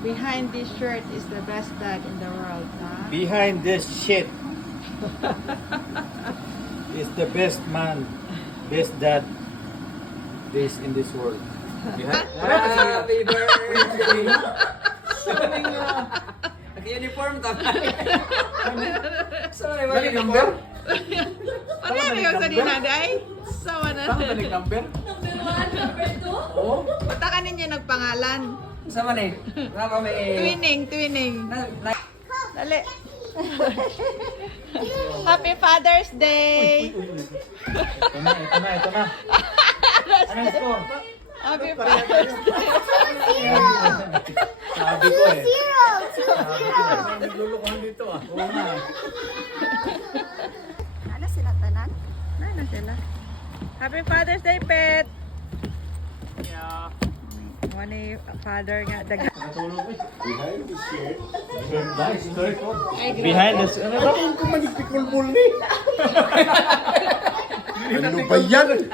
Behind this shirt is the best dad in the world, huh? Behind this shit is the best man, best dad this in this world. Happy birthday! Nag-uniform tama. Sorry, wala number? Ano yung sa dinaday? Sama na. number? Number 1, number 2. Oo. Punta ka ninyo nagpangalan. Sama ni. Nga may... Twinning. Dali. Happy Father's Day! Ito na. Ano yung score? Happy Father's Day! Sabi ko eh. Zero. Naglulukuhan dito ah. Oo nga. Ano sila tanan? Ano sila? Happy Father's Day, pet! Yeah. One father nga. Natulog eh. Behind the shirt. Nice. Very good. Ay, grabe. Behind this. Ano ba? Bakit ko magpikul ni? Ano ba yan?